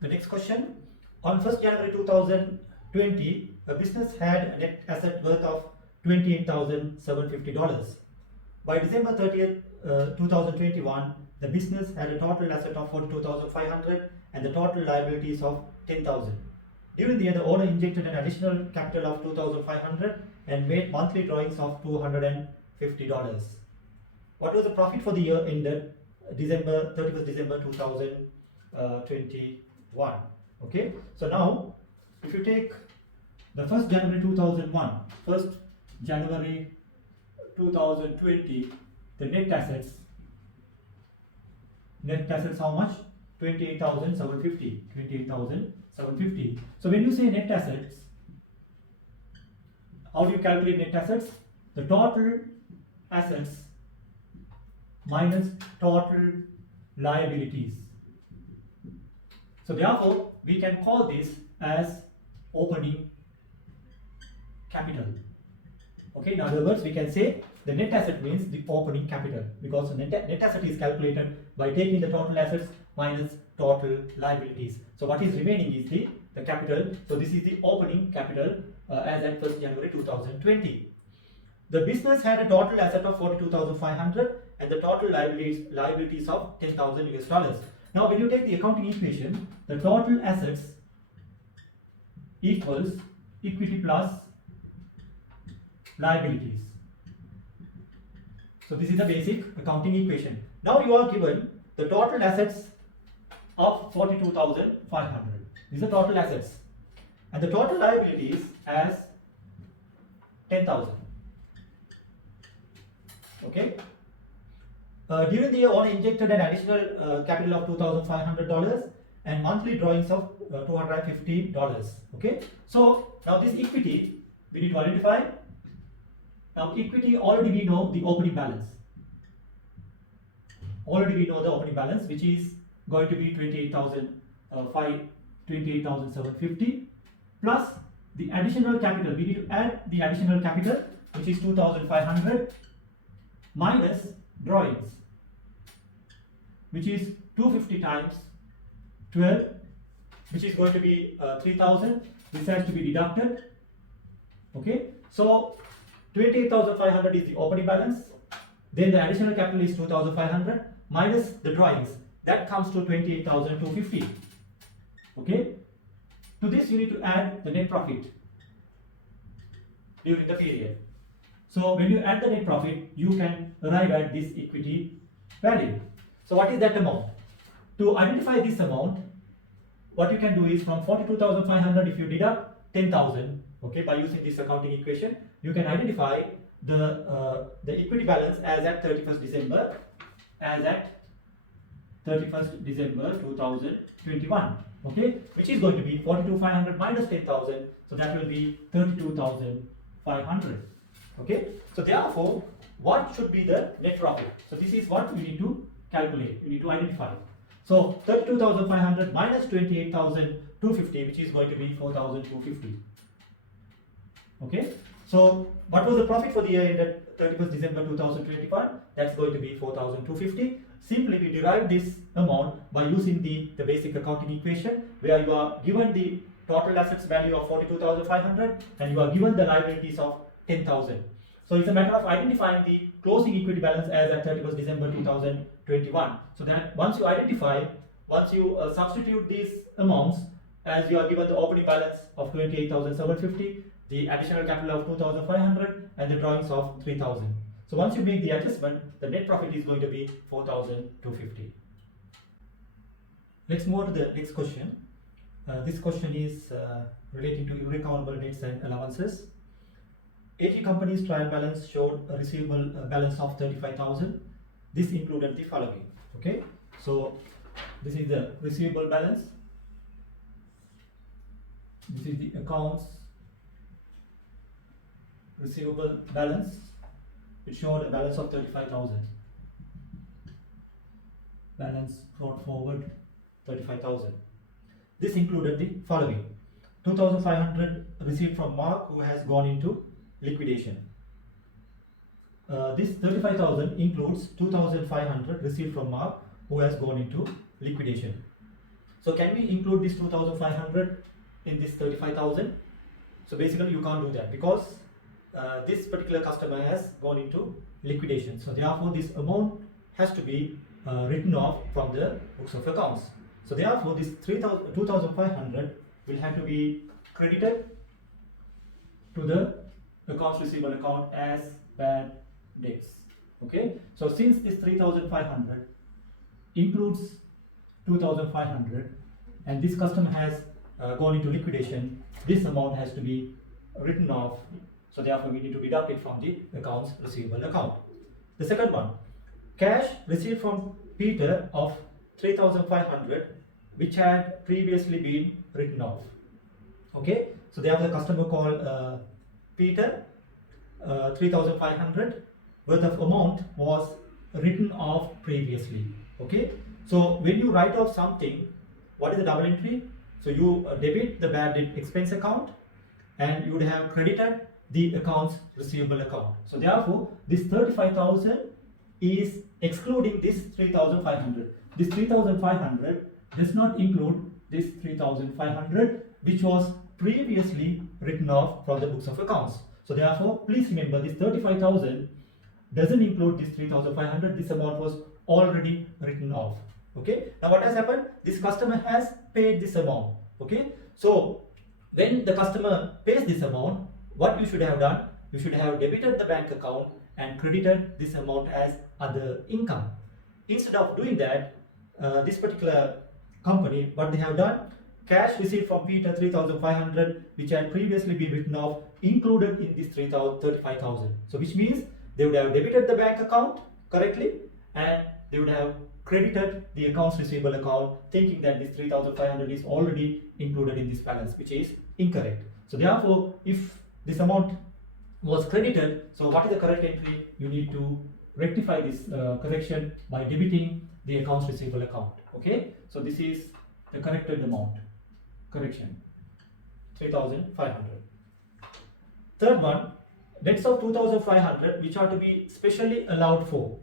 The next question. On 1st January 2020, a business had a net asset worth of $28,750. By December 30th, 2021, the business had a total asset of $42,500 and the total liabilities of $10,000. During the year, the owner injected an additional capital of $2,500 and made monthly drawings of $250. What was the profit for the year ended December 31st December 2021? Okay, so now if you take the 1st January 2001, 1st January 2020, the net assets how much? 28,750. 28,750. So when you say net assets, how do you calculate net assets? The total assets minus total liabilities. So therefore, we can call this as opening capital. Okay, in other words, we can say the net asset means the opening capital, because the net asset is calculated by taking the total assets minus total liabilities. So what is remaining is the capital. So this is the opening capital as at 1st January 2020. The business had a total asset of $42,500 and the total liabilities of $10,000 US. Now when you take the accounting equation, the total assets equals equity plus liabilities. So this is the basic accounting equation. Now you are given the total assets of 42,500. These are total assets. And the total liabilities as 10,000. Okay. During the year, owner injected an additional capital of $2,500 and monthly drawings of $250. Okay. So now this equity we need to identify. Now equity, already we know the opening balance. Already we know the opening balance, which is going to be 28,750 plus the additional capital. We need to add the additional capital, which is 2,500 minus drawings, which is 250 times 12, which is going to be 3,000. This has to be deducted. Okay, so 28,500 is the opening balance, then the additional capital is 2,500 minus the drawings, that comes to 28,250. Okay, to this you need to add the net profit during the period. So when you add the net profit, you can arrive at this equity value. So what is that amount? To identify this amount, what you can do is from 42,500, if you deduct 10,000, okay, by using this accounting equation, you can identify the equity balance as at 31st December, 2021, okay, which is going to be 42,500 minus 10,000, so that will be 32,500. Okay, so therefore, what should be the net profit? So this is what we need to calculate, we need to identify. So 32,500 minus 28,250, which is going to be 4,250. Okay, so what was the profit for the year ended 31st December 2021? That's going to be 4,250. Simply we derive this amount by using the basic accounting equation, where you are given the total assets value of 42,500 and you are given the liabilities of 10,000. So it's a matter of identifying the closing equity balance as at 31st December 2021. So that once you identify, once you substitute these amounts, as you are given the opening balance of 28,750, the additional capital of 2,500 and the drawings of 3,000. So once you make the adjustment, the net profit is going to be 4,250. Let's move to the next question. This question is relating to irrecoverable debts and allowances. AG company's trial balance showed a receivable balance of 35,000. This included the following. Okay, so this is the receivable balance. This is the accounts receivable balance. It showed a balance of 35,000. Balance brought forward 35,000. This included the following: 2,500 received from Mark, who has gone into liquidation. This 35,000 includes 2,500 received from Mark, who has gone into liquidation. So can we include this 2,500 in this 35,000? So basically you can't do that because this particular customer has gone into liquidation. So therefore this amount has to be written off from the books of accounts. So therefore this 2,500 will have to be credited to the accounts receivable account as bad debts. Okay, so since this 3,500 includes 2,500 and this customer has gone into liquidation, this amount has to be written off. So therefore we need to deduct it from the accounts receivable account. The second one, cash received from Peter of 3,500 which had previously been written off. Okay, so there was a customer called Peter, 3,500 worth of amount was written off previously. Okay, so when you write off something, what is the double entry? So you debit the bad debt expense account and you would have credited the accounts receivable account. So therefore this 35,000 is excluding this 3,500. This 3,500 does not include this 3,500 which was previously written off from the books of accounts. So therefore please remember this 35,000 doesn't include this 3,500. This amount was already written off. Okay, now what has happened? This customer has paid this amount. Okay, so when the customer pays this amount, what you should have done? You should have debited the bank account and credited this amount as other income. Instead of doing that, this particular company, what they have done, cash received from Peter 3,500 which had previously been written off included in this 35,000. So which means they would have debited the bank account correctly and they would have credited the accounts receivable account thinking that this 3,500 is already included in this balance, which is incorrect. So therefore if this amount was credited, so what is the correct entry? You need to rectify this correction by debiting the accounts receivable account. Okay, so this is the corrected amount. Correction 3,500. Third one, debts of 2,500 which are to be specially allowed for.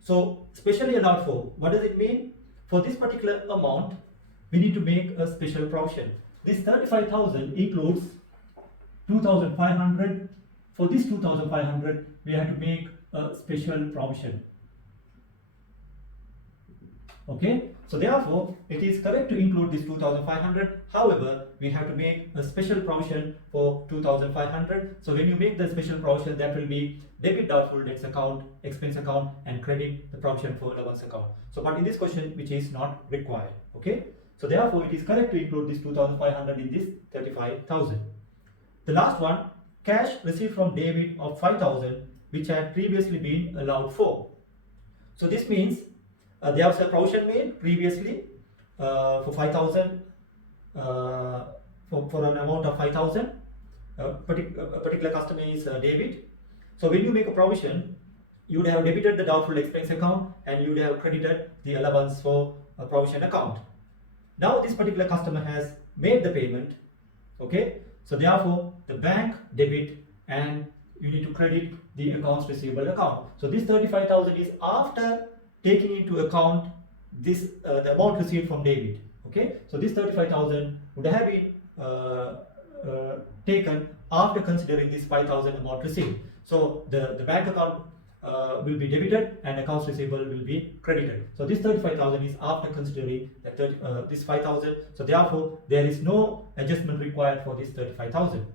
So specially allowed for, what does it mean? For this particular amount we need to make a special provision. This 35,000 includes 2,500. For this 2,500 we have to make a special provision. Okay, so therefore it is correct to include this 2,500. However, we have to make a special provision for 2,500. So when you make the special provision, that will be debit doubtful debts account, expense account, and credit the provision for allowance account. So but in this question, which is not required. Okay, so therefore it is correct to include this 2,500 in this 35,000. The last one, cash received from David of 5,000 which had previously been allowed for. So this means there was a provision made previously for 5,000 for an amount of 5,000. A particular customer is David. So when you make a provision, you would have debited the doubtful expense account and you would have credited the allowance for a provision account. Now this particular customer has made the payment. Okay, so therefore the bank debit and you need to credit the accounts receivable account. So this 35,000 is after taking into account this the amount received from David. Okay, so this 35,000 would have been taken after considering this 5,000 amount received. So the bank account will be debited and accounts receivable will be credited. So this 35,000 is after considering that this 5,000. So therefore there is no adjustment required for this 35,000.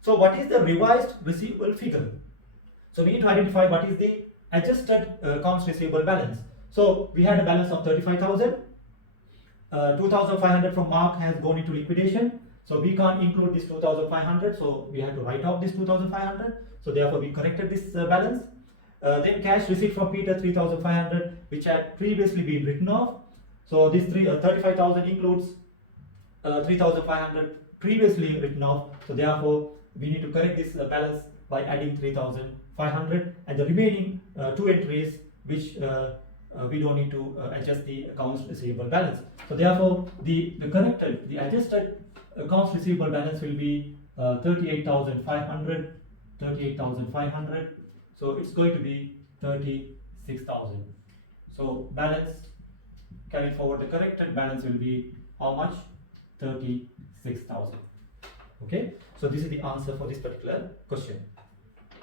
So what is the revised receivable figure? So we need to identify what is the adjusted accounts receivable balance. So we had a balance of 35,000. 2,500 from Mark has gone into liquidation. So we can't include this 2,500. So we have to write off this 2,500. So therefore we corrected this balance. Then cash received from Peter 3,500 which had previously been written off. So this 35,000 includes 3,500 previously written off. So therefore we need to correct this balance by adding 3,500 and the remaining two entries which we don't need to adjust the accounts receivable balance. So therefore the adjusted accounts receivable balance will be 38,500. So it's going to be 36,000. So balance carried forward, the corrected balance will be how much? 36,000. Okay, so this is the answer for this particular question.